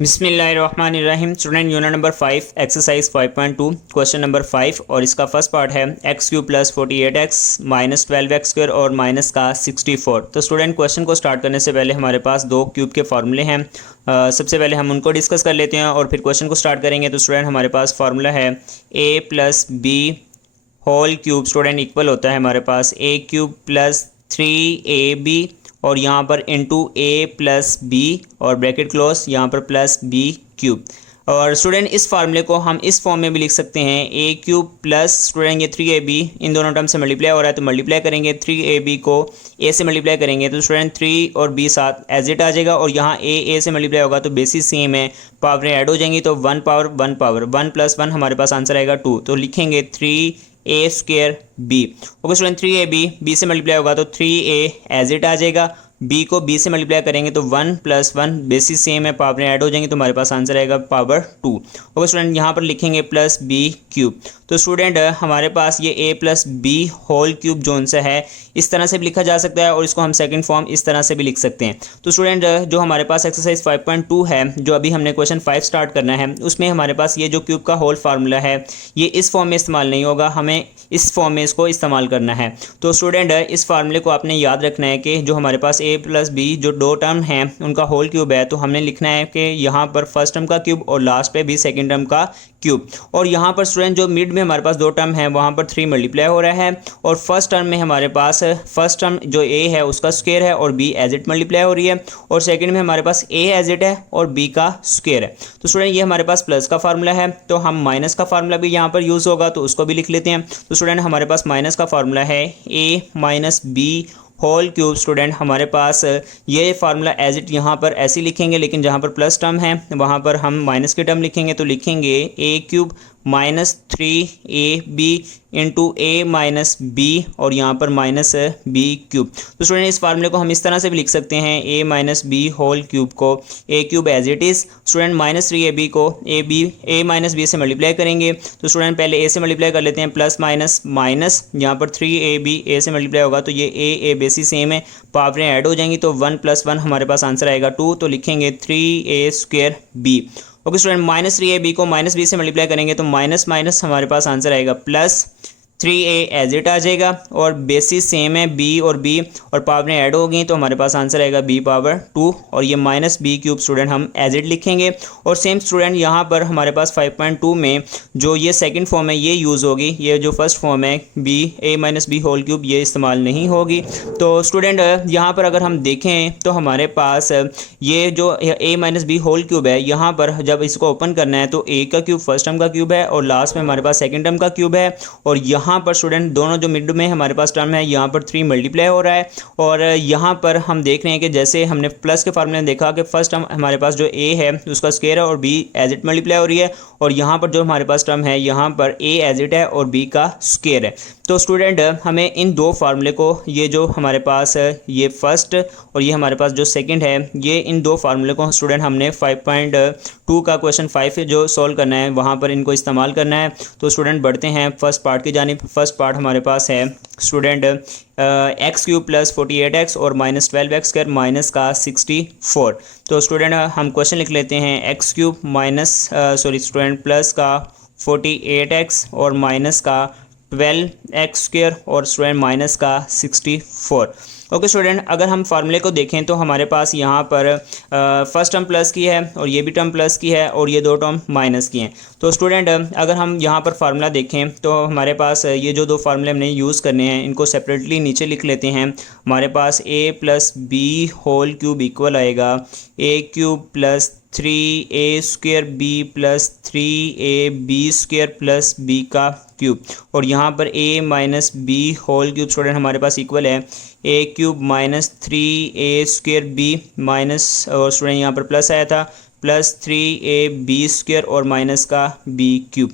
बिस्मिल्लाहिर्रहमानिर्रहीम। Student unit number 5 exercise 5.2 question number 5 और इसका फर्स्ट पार्ट है x cube plus 48x minus 12x² और माइनस का 64। तो स्टूडेंट क्वेश्चन को स्टार्ट करने से पहले हमारे पास दो क्यूब के फार्मूले हैं। सबसे पहले हम उनको डिस्कस कर लेते हैं और फिर क्वेश्चन को स्टार्ट करेंगे। तो स्टूडेंट हमारे पास फार्मूला है a plus b whole cube student equal होता है हमारे पास a क्यूब प्लस 3ab और यहाँ पर इंटू ए प्लस बी और ब्रैकेट क्लोज यहाँ पर प्लस बी क्यूब। और स्टूडेंट इस फार्मूले को हम इस फॉर्म में भी लिख सकते हैं ए क्यूब प्लस स्टूडेंट ये 3ab इन दोनों टर्म से मल्टीप्लाई हो रहा है तो मल्टीप्लाई करेंगे 3ab को a से मल्टीप्लाई करेंगे तो स्टूडेंट 3 और b साथ एज इट आ जाएगा और यहाँ a से मल्टीप्लाई होगा तो बेसिस सेम है, पावरें ऐड हो जाएंगी तो 1 पावर 1 प्लस 1 हमारे पास आंसर आएगा 2। तो लिखेंगे 3a² b। Okay student 3ab b से मल्टीप्लाई होगा तो 3a एज इट आ जाएगा, b को b से मल्टीप्लाई करेंगे तो 1 प्लस 1 बेसिस सेम है, पावरें ऐड हो जाएंगी तो हमारे पास आंसर आएगा पावर 2। ओके स्टूडेंट यहाँ पर लिखेंगे प्लस b क्यूब। तो स्टूडेंट हमारे पास ये a plus b whole cube जोन से है इस तरह से भी लिखा जा सकता है और इसको हम सेकंड फॉर्म इस तरह से भी लिख सकते हैं। तो स्टूडेंट जो हमारे पास एक्सरसाइज 5.2 है जो अभी हमने क्वेश्चन 5 स्टार्ट करना है उसमें हमारे पास ये जो क्यूब का होल फार्मूला है ये इस फॉर्म में इस्तेमाल नहीं होगा, हमें इस फॉर्म में इसको इस्तेमाल करना है। तो स्टूडेंट इस फार्मूले को आपने याद रखना है कि जो हमारे पास a प्लस बी जो दो टर्म हैं उनका होल क्यूब है तो हमने लिखना है कि यहाँ पर फर्स्ट टर्म का क्यूब और लास्ट पे भी सेकंड टर्म का क्यूब। और यहाँ पर स्टूडेंट जो मिड में हमारे पास दो टर्म है वहाँ पर 3 मल्टीप्लाई हो रहा है और फर्स्ट टर्म में हमारे पास फर्स्ट टर्म जो a है उसका स्क्वायर है और b एज इट मल्टीप्लाई हो रही है और सेकंड में हमारे पास a एज इट है और b का स्क्वायर है। तो स्टूडेंट ये हमारे पास प्लस का फार्मूला है तो हम माइनस का फार्मूला भी यहाँ पर यूज़ होगा तो उसको भी लिख लेते हैं। तो स्टूडेंट हमारे पास माइनस का फार्मूला है a minus b whole cube. Student हमारे पास ये फार्मूला एज इट यहाँ पर ऐसे लिखेंगे लेकिन जहाँ पर प्लस टर्म है वहाँ पर हम माइनस की टर्म लिखेंगे तो लिखेंगे a cube minus 3ab into a minus b और यहाँ पर माइनस b क्यूब। तो स्टूडेंट इस फार्मूले को हम इस तरह से भी लिख सकते हैं a minus b whole cube को a cube as it is student minus 3ab को a माइनस बी से मल्टीप्लाई करेंगे। तो स्टूडेंट पहले a से मल्टीप्लाई कर लेते हैं प्लस माइनस माइनस यहाँ पर 3ab a से मल्टीप्लाई होगा तो ये a बेसिस सेम है, पावरें ऐड हो जाएंगी तो 1 प्लस 1 हमारे पास आंसर आएगा 2। तो लिखेंगे 3a² b। Okay student minus 3ab को माइनस बी से मल्टीप्लाई करेंगे तो माइनस माइनस हमारे पास आंसर आएगा प्लस 3a एज इट आ जाएगा और बेसिस सेम है b और b और पावरें ऐड हो गई तो हमारे पास आंसर आएगा b पावर 2 और ये माइनस b क्यूब स्टूडेंट हम एज इट लिखेंगे। और सेम स्टूडेंट यहाँ पर हमारे पास 5.2 में जो ये सेकंड फॉर्म है ये यूज़ होगी, ये जो फर्स्ट फॉर्म है a minus b whole cube ये इस्तेमाल नहीं होगी। तो स्टूडेंट यहाँ पर अगर हम देखें तो हमारे पास ये जो a minus b whole cube है यहाँ पर जब इसको ओपन करना है तो a का क्यूब फर्स्ट टर्म का क्यूब है और लास्ट में हमारे पास सेकेंड टर्म का क्यूब है और यहाँ पर स्टूडेंट दोनों जो मिड में हमारे पास टर्म है यहाँ पर 3 मल्टीप्लाई हो रहा है और यहाँ पर हम देख रहे हैं कि जैसे हमने प्लस के फार्मूले में देखा कि फर्स्ट टर्म हमारे पास जो a है उसका स्क्वायर है और b एज इट मल्टीप्लाई हो रही है और यहाँ पर जो हमारे पास टर्म है यहाँ पर a एज इट है और b का स्क्वायर है। तो स्टूडेंट हमें इन दो फार्मूले को ये जो हमारे पास ये फर्स्ट और ये हमारे पास जो सेकंड है ये इन दो फार्मूले को स्टूडेंट हमने 5.2 का क्वेश्चन 5 जो सॉल्व करना है वहाँ पर इनको इस्तेमाल करना है। तो स्टूडेंट बढ़ते हैं फर्स्ट पार्ट की जानिब। फर्स्ट पार्ट हमारे पास है student x cube plus 48x और माइनस 12x² माइनस का 64। तो स्टूडेंट हम क्वेश्चन लिख लेते हैं x cube minus student plus का 48x और माइनस का 12x² और स्टूडेंट माइनस का 64। ओके स्टूडेंट अगर हम फार्मूले को देखें तो हमारे पास यहाँ पर फर्स्ट टर्म प्लस की है और ये भी टर्म प्लस की है और ये दो टर्म माइनस की हैं। तो स्टूडेंट अगर हम यहाँ पर फार्मूला देखें तो हमारे पास ये जो दो फार्मूले हमने यूज़ करने हैं इनको सेपरेटली नीचे लिख लेते हैं। हमारे पास a plus b whole cube equal आएगा a cube plus 3a² b plus 3ab² plus b का क्यूब और यहाँ पर a minus b whole cube student हमारे पास इक्वल है a cube minus 3a² b minus और स्टूडेंट यहाँ पर प्लस आया था प्लस 3ab² और माइनस का b क्यूब।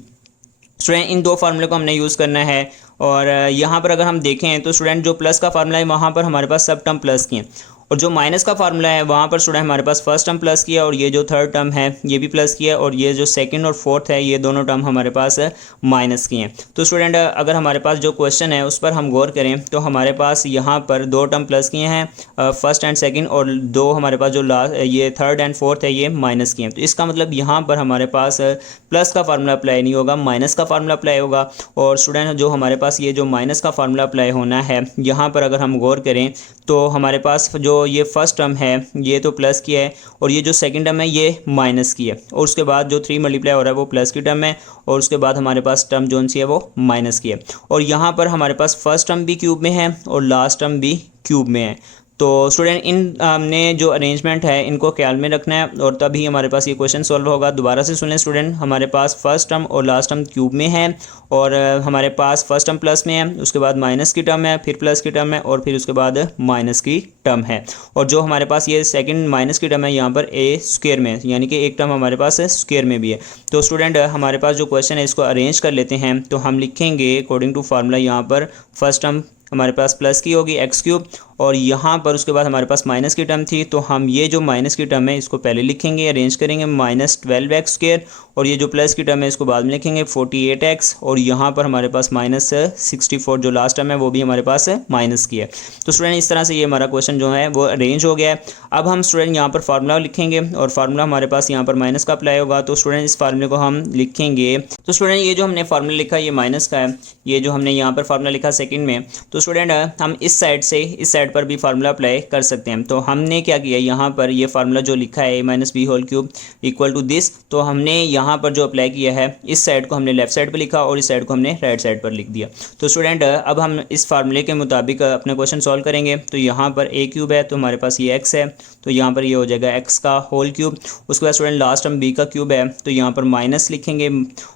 स्टूडेंट इन दो फार्मूले को हमने यूज़ करना है और यहाँ पर अगर हम देखें तो स्टूडेंट जो प्लस का फार्मूला है वहाँ पर हमारे पास सब टर्म प्लस की हैं और जो माइनस का फार्मूला है वहाँ पर स्टूडेंट हमारे पास फर्स्ट टर्म प्लस किया और ये जो थर्ड टर्म है ये भी प्लस किया और ये जो सेकंड और फोर्थ है ये दोनों टर्म हमारे पास माइनस की हैं। तो स्टूडेंट अगर हमारे पास जो क्वेश्चन है उस पर हम गौर करें तो हमारे पास यहाँ पर दो टर्म प्लस किए हैं फर्स्ट एंड सेकंड, और दो हमारे पास जो लास्ट ये थर्ड एंड फोर्थ है ये माइनस किए हैं। तो इसका मतलब यहाँ पर हमारे पास प्लस का फार्मूला अप्लाई नहीं होगा, माइनस का फार्मूला अप्लाई होगा। और स्टूडेंट जो हमारे पास ये जो माइनस का फार्मूला अप्लाई होना है यहाँ पर अगर हम गौर करें तो हमारे पास जो ये फर्स्ट टर्म है ये तो प्लस की है और ये जो सेकंड टर्म है ये माइनस की है, और उसके बाद जो 3 मल्टीप्लाई हो रहा है वो प्लस की टर्म है और उसके बाद हमारे पास टर्म जो सी है वो माइनस की है। और यहाँ पर हमारे पास फर्स्ट टर्म भी क्यूब में है और लास्ट टर्म भी क्यूब में है। तो स्टूडेंट इन हमने जो अरेंजमेंट है इनको ख्याल में रखना है और तभी हमारे पास ये क्वेश्चन सॉल्व होगा। दोबारा से सुनें स्टूडेंट, हमारे पास फर्स्ट टर्म और लास्ट टर्म क्यूब में है और हमारे पास फर्स्ट टर्म प्लस में है, उसके बाद माइनस की टर्म है, फिर प्लस की टर्म है और फिर उसके बाद माइनस की टर्म है। और जो हमारे पास ये सेकंड माइनस की टर्म है यहाँ पर ए स्क्वायर में, यानी कि एक टर्म हमारे पास स्क्वायर में भी है। तो स्टूडेंट हमारे पास जो क्वेश्चन है इसको अरेंज कर लेते हैं। तो हम लिखेंगे अकॉर्डिंग टू फार्मूला यहाँ पर फर्स्ट टर्म हमारे पास प्लस की होगी एक्स क्यूब और यहाँ पर उसके बाद हमारे पास माइनस की टर्म थी, तो हम ये जो माइनस की टर्म है इसको पहले लिखेंगे, अरेंज करेंगे -12x², और ये जो प्लस की टर्म है इसको बाद में लिखेंगे 48x, और यहाँ पर हमारे पास -64 जो लास्ट टर्म है वो भी हमारे पास माइनस की है। तो स्टूडेंट इस तरह से ये हमारा क्वेश्चन जो है वो अरेंज हो गया है। अब हम स्टूडेंट यहाँ पर फार्मूला लिखेंगे और फार्मूला हमारे पास यहाँ पर माइनस का अप्लाई होगा। तो स्टूडेंट इस फार्मूले को हम लिखेंगे, तो स्टूडेंट ये जो हमने फार्मूला लिखा ये माइनस का है, ये जो हमने यहाँ पर फार्मूला लिखा सेकंड में। तो स्टूडेंट हम इस साइड से इस साइड पर भी फार्मूला अप्लाई कर सकते हैं। तो हमने क्या किया, यहाँ पर ये फार्मूला जो लिखा है a-b² इक्वल टू दिस, तो हमने यहाँ पर जो अप्लाई किया है इस साइड को हमने लेफ्ट साइड पर लिखा और इस साइड को हमने राइट साइड पर लिख दिया। तो स्टूडेंट अब हम इस फार्मूले के मुताबिक अपना क्वेश्चन सॉल्व करेंगे। तो यहाँ पर a³ है तो हमारे पास ये x है, तो यहाँ पर ये हो जाएगा x का होल क्यूब। उसके बाद स्टूडेंट लास्ट टर्म b का क्यूब है तो यहाँ पर माइनस लिखेंगे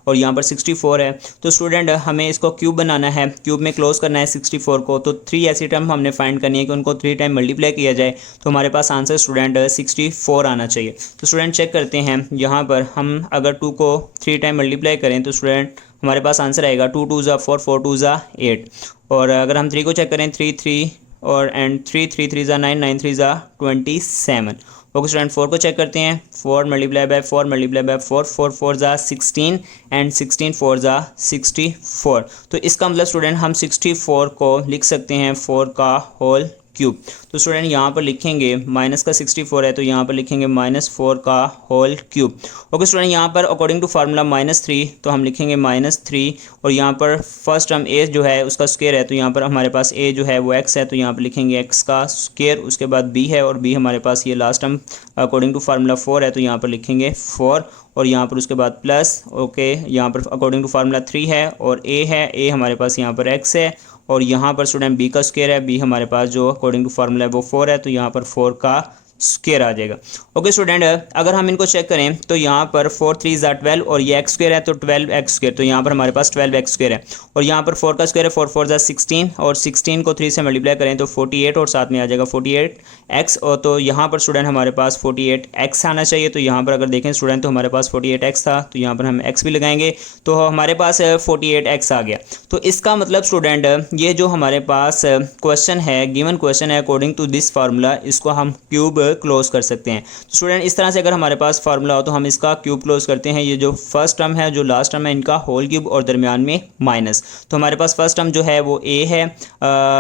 और यहाँ पर 64 है। तो स्टूडेंट हमें इसको क्यूब बनाना है, क्यूब में क्लोज करना है 64 को। तो 3 ऐसी टर्म हमने फाइंड करनी है कि उनको 3 टाइम मल्टीप्लाई किया जाए, तो हमारे पास आंसर स्टूडेंट 64 आना चाहिए। तो स्टूडेंट चेक करते हैं, यहाँ पर हम अगर 2 को 3 टाइम मल्टीप्लाई करें तो स्टूडेंट हमारे पास आंसर आएगा 2 2 ज़ा 4 4 2 ज़ा 8। और अगर हम 3 को चेक करें 3 3 और एंड 3 3 3 ज़ा 9 9 3 ज़ा 27। ओके स्टूडेंट 4 को चेक करते हैं, 4 मल्टीप्लाई बाय 4 मल्टीप्लाई बाय 4 4 4 ज़ा 16 एंड 16 4 ज़ा 64। तो इसका मतलब स्टूडेंट हम 64 को लिख सकते हैं 4 का होल क्यूब। तो स्टूडेंट यहाँ पर लिखेंगे माइनस का 64 है तो यहाँ पर लिखेंगे -4 का होल क्यूब। ओके स्टूडेंट यहाँ पर अकॉर्डिंग टू फार्मूला -3 तो हम लिखेंगे -3, और यहाँ पर फर्स्ट टर्म a जो है उसका स्क्वायर है तो यहाँ पर हमारे पास a जो है वो x है तो यहाँ पर लिखेंगे x का स्क्वायर। उसके बाद b है और b हमारे पास ये last term according to formula 4 है तो यहाँ पर लिखेंगे 4, और यहाँ पर उसके बाद प्लस। ओके यहाँ पर अकॉर्डिंग टू फार्मूला 3 है और a है, a हमारे पास यहाँ पर x है, और यहाँ पर स्टूडेंट b का स्क्वायर है, b हमारे पास जो अकॉर्डिंग टू फार्मूला है वो 4 है तो यहाँ पर 4 का स्क्वायर आ जाएगा। ओके स्टूडेंट अगर हम इनको चेक करें तो यहाँ पर 4 3 ज़ा 12 और ये x स्क्वायर है तो 12x², तो यहाँ पर हमारे पास 12x² है, और यहाँ पर 4 का स्क्वायर है 4 4 ज़ा 16, और 16 को 3 से मल्टीप्लाई करें तो 48 और साथ में आ जाएगा 48x, और तो यहाँ पर स्टूडेंट हमारे पास 48x आना चाहिए। तो यहाँ पर अगर देखें स्टूडेंट तो हमारे पास 48x था तो यहाँ पर हम x भी लगाएंगे तो हमारे पास 48x आ गया। तो इसका मतलब स्टूडेंट ये जो हमारे पास क्वेश्चन है, गिवन क्वेश्चन है, अकॉर्डिंग टू दिस फार्मूला इसको हम क्यूब क्लोज कर सकते हैं। तो स्टूडेंट इस तरह से अगर हमारे पास फार्मूला हो तो हम इसका क्यूब क्लोज करते हैं। ये जो फर्स्ट टर्म है जो लास्ट टर्म है इनका होल क्यूब और दरमियान में माइनस। तो हमारे पास फर्स्ट टर्म जो है वो a है,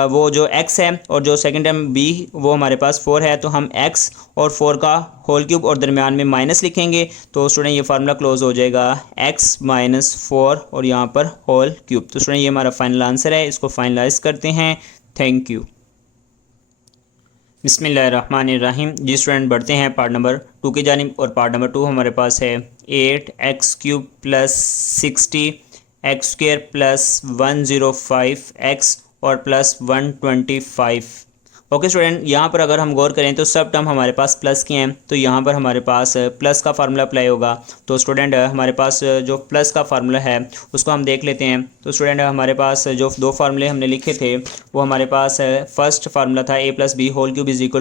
वो जो x है, और जो सेकंड टर्म b वो हमारे पास 4 है, तो हम x और 4 का होल क्यूब और दरमियान में माइनस लिखेंगे। तो स्टूडेंट ये फार्मूला क्लोज हो जाएगा x - 4 और यहाँ पर होल क्यूब। तो स्टूडेंट ये हमारा फाइनल आंसर है, इसको फाइनलाइज करते हैं। Thank you. बिस्मिल्लाहिर्रहमानिर्रहीम। जी स्टूडेंट बढ़ते हैं पार्ट नंबर 2 की जानिब, और पार्ट नंबर 2 हमारे पास है 8x³ + 60x² + 105x और +125। ओके स्टूडेंट यहाँ पर अगर हम गौर करें तो सब टर्म हमारे पास प्लस के हैं, तो यहाँ पर हमारे पास प्लस का फार्मूला अप्लाई होगा। तो स्टूडेंट हमारे पास जो प्लस का फार्मूला है उसको हम देख लेते हैं। तो स्टूडेंट हमारे पास जो 2 फार्मूले हमने लिखे थे वो हमारे पास फर्स्ट फार्मूला था a+b² =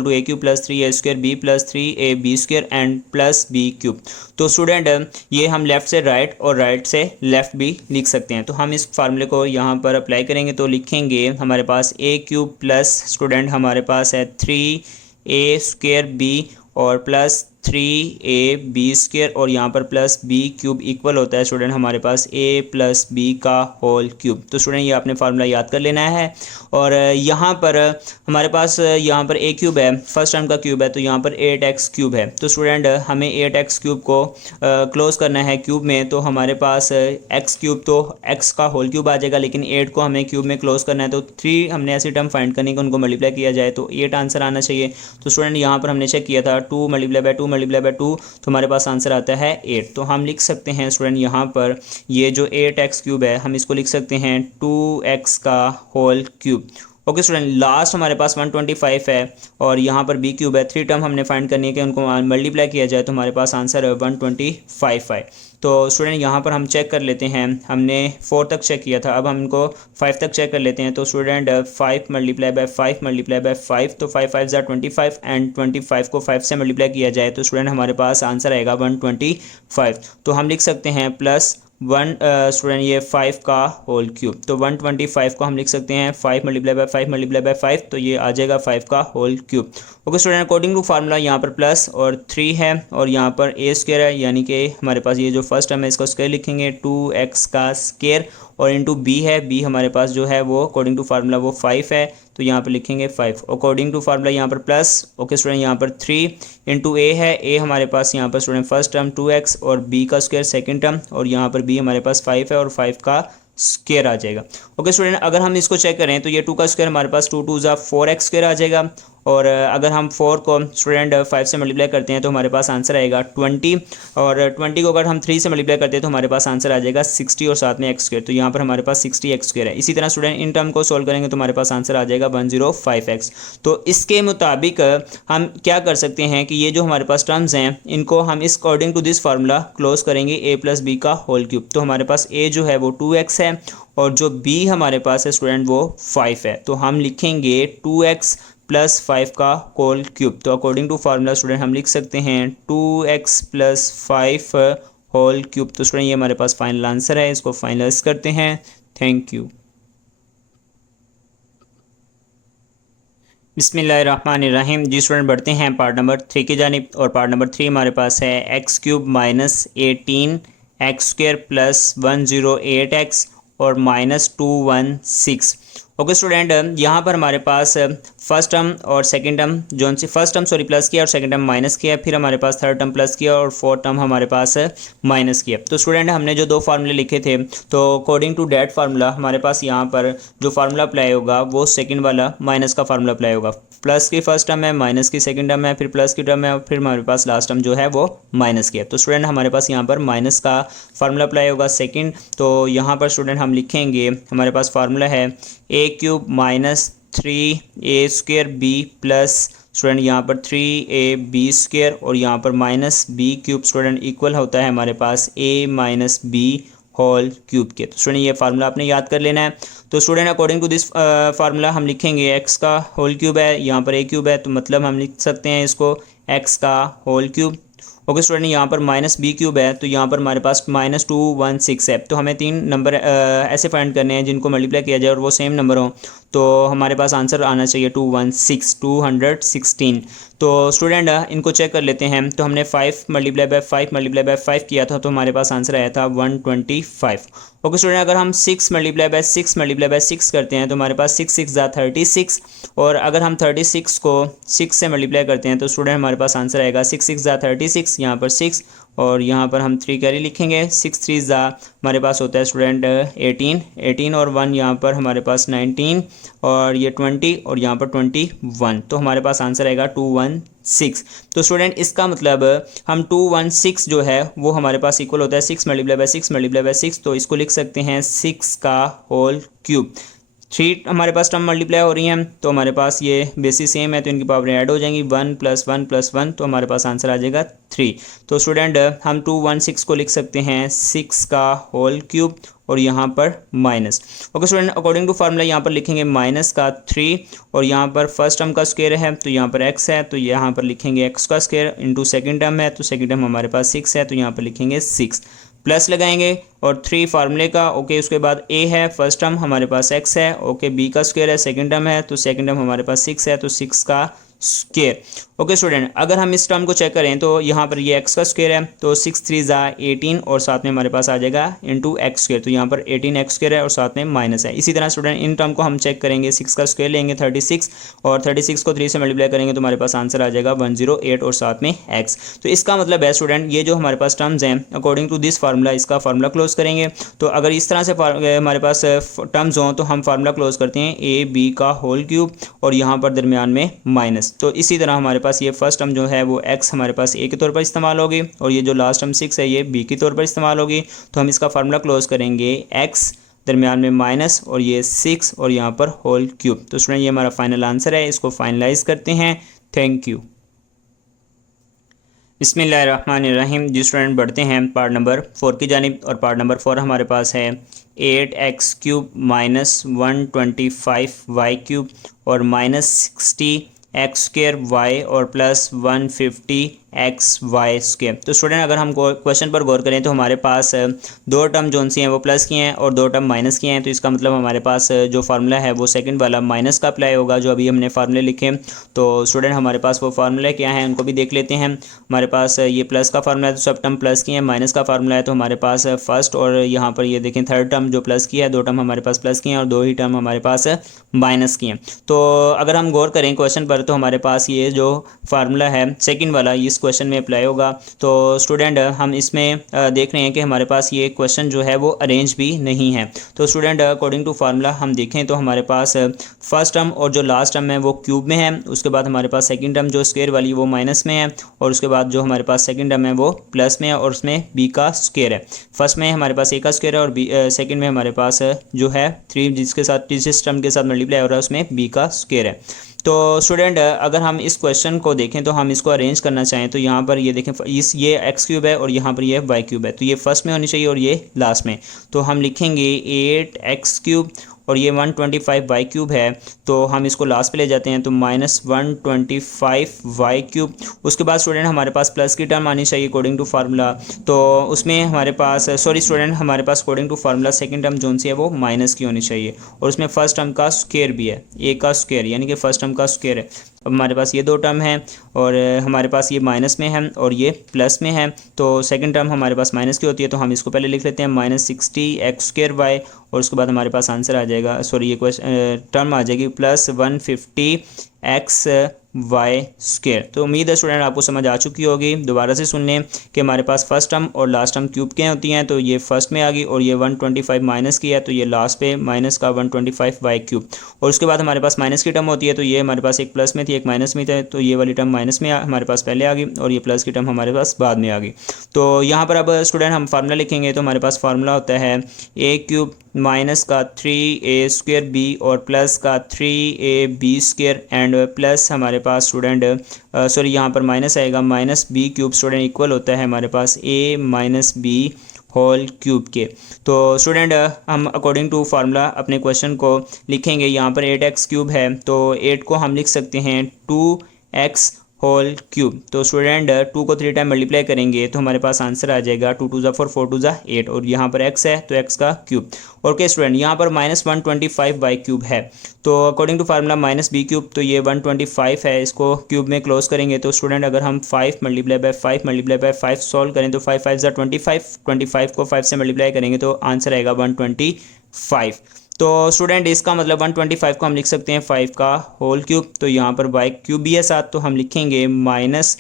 a³ + 3a² b + 3ab² and +b³। तो स्टूडेंट ये हम लेफ़्ट से राइट और राइट से लेफ़्ट भी लिख सकते हैं। तो हम इस फार्मूले को यहाँ पर अप्लाई करेंगे तो लिखेंगे हमारे पास a³ प्लस स्टूडेंट हमारे पास है 3 ए स्क्वायर बी और प्लस 3ab² और यहाँ पर प्लस बी क्यूब इक्वल होता है स्टूडेंट हमारे पास a प्लस बी का होल क्यूब। तो स्टूडेंट ये आपने फार्मूला याद कर लेना है। और यहाँ पर हमारे पास यहाँ पर a क्यूब है, फर्स्ट टर्म का क्यूब है, तो यहाँ पर 8x क्यूब है। तो स्टूडेंट हमें 8x क्यूब को क्लोज करना है क्यूब में, तो हमारे पास x क्यूब तो x का होल क्यूब आ जाएगा, लेकिन 8 को हमें क्यूब में क्लोज करना है, तो 3 हमने ऐसी टर्म फाइंड करनी है, उनको मल्टीप्लाई किया जाए तो 8 आंसर आना चाहिए। तो स्टूडेंट यहाँ पर हमने चेक किया था 2 मल्टीप्लाई बाय 2 मल्टीप्लाई बाय 2, तो हमारे पास आंसर आता है 8। तो हम लिख सकते हैं स्टूडेंट यहाँ पर ये जो 8x क्यूब है हम इसको लिख सकते हैं 2x का whole cube. Okay student, last हमारे पास 125 है और यहाँ पर b क्यूब है। 3 टर्म हमने फाइंड करनी है कि उनको मल्टीप्लाई किया जाए, तो हमारे पास आंसर 125 है। तो स्टूडेंट यहाँ पर हम चेक कर लेते हैं, हमने 4 तक चेक किया था, अब हम इनको 5 तक चेक कर लेते हैं। तो student 5 multiply by 5 multiply by 5, तो 5 5 ज़ा 25 एंड 25 को 5 से मल्टीप्लाई किया जाए तो स्टूडेंट हमारे पास आंसर आएगा 125। तो हम लिख सकते हैं प्लस 1 स्टूडेंट ये 5 का होल क्यूब, तो 125 को हम लिख सकते हैं 5 मल्टीप्लाई बाय 5 मल्टीप्लाई बाय 5, तो ये आ जाएगा 5 का whole cube. Okay student, according to formula यहाँ पर प्लस और 3 है और यहाँ पर a स्क्वायर है, यानी कि हमारे पास ये जो फर्स्ट टर्म है इसको स्क्वायर लिखेंगे 2x का स्क्वायर और इंटू b है, b हमारे पास जो है वो अकॉर्डिंग टू फार्मूला वो 5 है, तो यहाँ पर लिखेंगे 5 अकॉर्डिंग टू फार्मूला यहाँ पर प्लस। ओके स्टूडेंट, यहाँ पर 3 इंटू a है, a हमारे पास यहाँ पर स्टूडेंट फर्स्ट टर्म 2x और b का स्क्वायर सेकंड टर्म और यहाँ पर b हमारे पास 5 है और 5 का स्क्वायर आ जाएगा। ओके स्टूडेंट, अगर हम इसको चेक करें तो ये 2 का स्क्वायर हमारे पास 2 2 ज़ा 4x स्क्वायर आ जाएगा और अगर हम 4 को स्टूडेंट 5 से मल्टीप्लाई करते हैं तो हमारे पास आंसर आएगा 20 और 20 को अगर हम 3 से मल्टीप्लाई करते हैं तो हमारे पास आंसर आ जाएगा 60 और साथ में x स्क्वायर, तो यहाँ पर हमारे पास 60x स्क्वायर है। इसी तरह स्टूडेंट इन टर्म को सोल्व करेंगे तो हमारे पास आंसर आ जाएगा 105x। तो इसके मुताबिक हम क्या कर सकते हैं कि ये जो हमारे पास टर्म्स हैं इनको हम इस according to this formula close करेंगे a प्लस बी का होल क्यूब। तो हमारे पास a जो है वो 2x है और जो b हमारे पास है स्टूडेंट वो 5 है, तो हम लिखेंगे 2x प्लस 5 का होल क्यूब। तो अकॉर्डिंग टू फार्मूला स्टूडेंट हम लिख सकते हैं 2x प्लस 5 होल क्यूब। तो स्टूडेंट ये हमारे पास फाइनल आंसर है, इसको फाइनलाइज करते हैं। Thank you. बिस्मिल्लाहिर्रहमानिर्रहीम। जी स्टूडेंट, बढ़ते हैं पार्ट नंबर 3 की जानिब और पार्ट नंबर 3 हमारे पास है x cube minus 18 x square plus 108x और माइनस 216। ओके स्टूडेंट, यहाँ पर हमारे पास फर्स्ट टर्म और सेकंड टर्म जो सी फर्स्ट टर्म प्लस किया और सेकंड टर्म माइनस किया, फिर हमारे पास थर्ड टर्म प्लस किया और फोर्थ टर्म हमारे पास माइनस किया। तो स्टूडेंट हमने जो 2 फार्मूले लिखे थे तो अकॉर्डिंग टू डैट फार्मूला हमारे पास यहाँ पर जो फार्मूला अप्लाई होगा वो सेकंड वाला माइनस का फार्मूला अप्लाई होगा। प्लस की फर्स्ट टर्म है, माइनस की सेकंड टर्म है, फिर प्लस की टर्म है और फिर हमारे पास लास्ट टर्म जो है वो माइनस की है। तो स्टूडेंट हमारे पास यहाँ पर माइनस का फार्मूला अप्लाई होगा सेकंड। तो यहाँ पर स्टूडेंट हम लिखेंगे हमारे पास फार्मूला है a cube minus 3a square b plus student यहाँ पर 3ab स्क्वायर और यहाँ पर minus b cube student equal होता है हमारे पास a minus b whole cube के। तो स्टूडेंट ये फार्मूला आपने याद कर लेना है। तो student according to this formula हम लिखेंगे x का होल क्यूब है, यहाँ पर a क्यूब है, तो मतलब हम लिख सकते हैं इसको x का होल क्यूब। ओके स्टूडेंट, यहाँ पर माइनस बी क्यूब है तो यहाँ पर हमारे पास माइनस 216 है। तो हमें 3 नंबर ऐसे फाइंड करने हैं जिनको मल्टीप्लाई किया जाए और वो सेम नंबर हो, तो हमारे पास आंसर आना चाहिए 216 तो स्टूडेंट इनको चेक कर लेते हैं। तो हमने 5 मल्टीप्लाई बाय 5 किया था तो हमारे पास आंसर आया था 125। ओके स्टूडेंट, अगर हम 6 मल्टीप्लाई बाय 6 करते हैं तो हमारे पास 6 6 ज़ा 36 और अगर हम 36 को 6 से मल्टीप्लाई करते हैं तो स्टूडेंट हमारे पास आंसर आएगा 6 6 ज़ा 36, यहाँ पर 6 और यहाँ पर हम 3 कैरी लिखेंगे। 6 3 ज़ा हमारे पास होता है स्टूडेंट 18 और 1 यहाँ पर हमारे पास 19 और ये 20 और यहाँ पर 21, तो हमारे पास आंसर आएगा 216। तो स्टूडेंट इसका मतलब हम 216 जो है वो हमारे पास इक्वल होता है 6 मल्टीप्लाई बाय 6, तो इसको लिख सकते हैं 6 का होल क्यूब। 3 हमारे पास टर्म मल्टीप्लाई हो रही हैं तो हमारे पास ये बेसिस सेम है तो इनकी पावर ऐड हो जाएंगी 1 + 1 + 1, तो हमारे पास आंसर आ जाएगा 3। तो स्टूडेंट हम 216 को लिख सकते हैं 6 का होल क्यूब और यहाँ पर minus. Okay student, according to formula यहाँ पर लिखेंगे माइनस का 3 और यहाँ पर फर्स्ट टर्म का स्क्वायर है तो यहाँ पर x है तो यहाँ पर लिखेंगे x का स्क्वायर इंटू सेकेंड टर्म है तो सेकेंड टर्म हमारे पास 6 है तो यहाँ पर लिखेंगे 6 प्लस लगाएंगे और 3 फार्मूले का। ओके उसके बाद a है, फर्स्ट टर्म हमारे पास x है, ओके b का स्क्वायर है, सेकंड टर्म है तो सेकंड टर्म हमारे पास 6 है तो 6 का स्क्वायर। ओके स्टूडेंट, अगर हम इस टर्म को चेक करें तो यहाँ पर ये एक्स का स्क्वायर है, तो 6 3 ज़ा 18 और साथ में हमारे पास आ जाएगा इंटू एक्स स्क्वायर, तो यहाँ पर 18 एक्स स्क्वायर है और साथ में माइनस है। इसी तरह स्टूडेंट इन टर्म को हम चेक करेंगे, 6 का स्क्वायर लेंगे 36 और 36 को 3 से मल्टीप्लाई करेंगे तो हमारे पास आंसर आ जाएगा 108 और साथ में एक्स। तो इसका मतलब है स्टूडेंट ये जो हमारे पास टर्म्स हैं अकॉर्डिंग टू दिस फार्मूला इसका फार्मूला क्लोज करेंगे। तो अगर इस तरह से हमारे पास टर्म्स हों तो हम फार्मूला क्लोज करते हैं ए बी का होल क्यूब और यहाँ पर दरमियान में माइनस। तो इसी तरह हमारे पास ये फर्स्ट टर्म जो है वो x हमारे पास a के तौर पर इस्तेमाल होगी और ये जो लास्ट टर्म 6 है ये b के तौर पर इस्तेमाल होगी। तो हम इसका फार्मूला क्लोज करेंगे x दरमियान में माइनस और ये 6 और यहाँ पर होल क्यूब। तो स्टूडेंट ये हमारा फाइनल आंसर है, इसको फाइनलाइज करते हैं। Thank you. बिस्मिल्लाहिर्रहमानिर्रहीम। जी स्टूडेंट बढ़ते हैं पार्ट नंबर 4 की जानिब और पार्ट नंबर 4 हमारे पास है 8x cube minus 125 y cube और माइनस 60 एक्स स्क्वायर वाई और प्लस 150 एक्स वाई स्क्वायर। तो स्टूडेंट अगर हम क्वेश्चन पर गौर करें तो हमारे पास दो टर्म जो सी हैं वो प्लस की हैं और दो टर्म माइनस की हैं। तो इसका मतलब हमारे पास जो फार्मूला है वो सेकंड वाला माइनस का अप्लाई होगा जो अभी हमने फार्मूले लिखे। तो स्टूडेंट हमारे पास वो फार्मूला क्या है उनको भी देख लेते हैं। हमारे पास ये प्लस का फार्मूला है तो सब टर्म प्लस की हैं, माइनस का फार्मूला है तो हमारे पास फर्स्ट और यहाँ पर ये देखें थर्ड टर्म जो प्लस की है, दो टर्म हमारे पास प्लस की हैं और दो ही टर्म हमारे पास माइनस की हैं। तो अगर हम गौर करें क्वेश्चन पर तो हमारे पास ये जो फार्मूला है सेकंड वाला इस क्वेश्चन में अप्लाई होगा। तो स्टूडेंट हम इसमें देख रहे हैं कि हमारे पास ये क्वेश्चन जो है वो अरेंज भी नहीं है। तो स्टूडेंट अकॉर्डिंग टू फार्मूला हम देखें तो हमारे पास फर्स्ट टर्म और जो लास्ट टर्म है वो क्यूब में है, उसके बाद हमारे पास सेकंड टर्म जो स्क्वायर वाली वो माइनस में है और उसके बाद जो हमारे पास सेकंड टर्म है वो प्लस में है और उसमें बी का स्क्वायर है। फर्स्ट में हमारे पास ए का स्क्वायर है और सेकंड में हमारे पास जो है 3 जिसके साथ जिस टर्म के साथ मल्टीप्लाई हो रहा है उसमें बी का स्क्वायर है। तो स्टूडेंट अगर हम इस क्वेश्चन को देखें तो हम इसको अरेंज करना चाहें तो यहाँ पर ये देखें ये एक्स क्यूब है और यहाँ पर ये वाई क्यूब है, तो ये फर्स्ट में होनी चाहिए और ये लास्ट में। तो हम लिखेंगे 8x क्यूब और ये 125 वाई क्यूब है तो हम इसको लास्ट पे ले जाते हैं तो माइनस 125 वाई क्यूब। उसके बाद स्टूडेंट हमारे पास प्लस की टर्म आनी चाहिए अकॉर्डिंग टू फार्मूला, तो उसमें हमारे पास स्टूडेंट हमारे पास according to formula second term जो सी है वो माइनस की होनी चाहिए और उसमें फर्स्ट टर्म का स्क्वायर भी है, ए का स्क्वायर यानी कि फर्स्ट टर्म का स्क्वायर है। अब हमारे पास ये दो टर्म हैं और हमारे पास ये माइनस में है और ये प्लस में है, तो सेकंड टर्म हमारे पास माइनस की होती है तो हम इसको पहले लिख लेते हैं माइनस 60 एक्स स्क्वायर वाई और उसके बाद हमारे पास आंसर आ जाएगा ये क्वेश्चन टर्म आ जाएगी प्लस 150 एक्स वाई स्क्वायर। तो उम्मीद है स्टूडेंट आपको समझ आ चुकी होगी। दोबारा से सुन लें कि हमारे पास फर्स्ट टर्म और लास्ट टर्म क्यूब के होती हैं, तो ये फर्स्ट में आ गई और ये 125 माइनस की है तो ये लास्ट पे माइनस का 125 वाई क्यूब और उसके बाद हमारे पास माइनस की टर्म होती है तो ये हमारे पास एक प्लस में थी एक माइनस में थी तो ये वाली टर्म माइनस में हमारे पास पहले आ गई और ये प्लस की टर्म हमारे पास बाद में आ गई। तो यहाँ पर अब स्टूडेंट हम फार्मूला लिखेंगे तो हमारे पास फार्मूला होता है ए क्यूब माइनस का 3a स्क्वायर बी और प्लस का 3a B square and plus हमारे पास स्टूडेंट यहाँ पर माइनस आएगा minus b cube student equal होता है हमारे पास a minus b whole cube के। तो स्टूडेंट हम अकॉर्डिंग टू फार्मूला अपने क्वेश्चन को लिखेंगे। यहाँ पर 8x क्यूब है तो 8 को हम लिख सकते हैं 2x होल क्यूब। तो स्टूडेंट 2 को 3 टाइम मल्टीप्लाई करेंगे तो हमारे पास आंसर आ जाएगा 2 2 ज़ा 4 4 2 ज़ा 8 और यहाँ पर x है तो x का क्यूब। ओके स्टूडेंट यहाँ पर माइनस 125 वाई क्यूब है तो according to formula minus b cube तो ये 125 है, इसको क्यूब में क्लोज करेंगे तो स्टूडेंट अगर हम 5 मल्टीप्लाई बाय 5 सॉल्व करें तो 5 5 ज़ा 25 को 5 से मल्टीप्लाई करेंगे तो आंसर आएगा 125। तो स्टूडेंट इसका मतलब 125 को हम लिख सकते हैं 5 का होल क्यूब, तो यहाँ पर वाई क्यूब भी है साथ तो हम लिखेंगे माइनस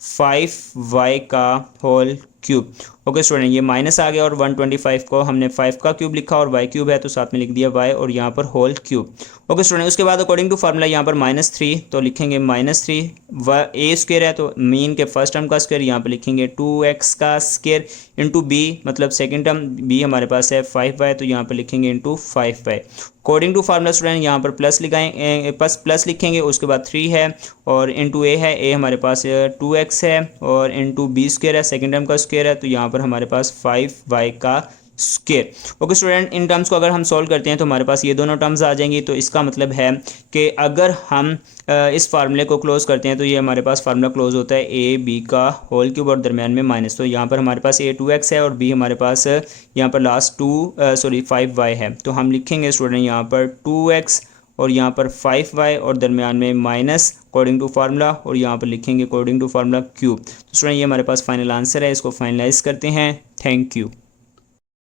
5 वाई का होल क्यूब। ओके स्टूडेंट ये माइनस आ गया और 125 को हमने 5 का क्यूब लिखा और वाई क्यूब है तो साथ में लिख दिया वाई और यहाँ पर होल क्यूब। ओके स्टूडेंट उसके बाद अकॉर्डिंग टू फार्मूला यहाँ पर -3 तो लिखेंगे -3 ए स्क्वायर है तो मीन के फर्स्ट टर्म का स्क्वायर यहाँ पर लिखेंगे 2x का स्क्वायर इंटू बी मतलब सेकंड टर्म बी हमारे पास है 5y तो यहाँ पर लिखेंगे into 5y। According to formula student यहाँ पर प्लस लिखाएंगे प्लस लिखेंगे उसके बाद 3 है और इंटू ए है, ए हमारे पास 2x है और इंटू बी स्क्वायर है सेकंड टर्म का स्क्वायर है तो यहाँ पर हमारे पास 5y का square. Okay student in terms को अगर हम सॉल्व करते हैं तो हमारे पास ये दोनों टर्म्स आ जाएंगी। तो इसका मतलब है कि अगर हम इस फार्मूले को क्लोज करते हैं तो ये हमारे पास फार्मूला क्लोज होता है ए बी का होल क्यूब और दरमियान में माइनस। तो यहाँ पर हमारे पास ए 2x है और बी हमारे पास यहाँ पर लास्ट 5y है तो हम लिखेंगे स्टूडेंट यहाँ पर 2x और यहाँ पर 5y और दरमियान में माइनस अकॉर्डिंग टू फार्मूला और यहाँ पर लिखेंगे अकॉर्डिंग टू फार्मूला क्यूब। तो स्टूडेंट ये हमारे पास फाइनल आंसर है, इसको फाइनलाइज करते हैं। Thank you.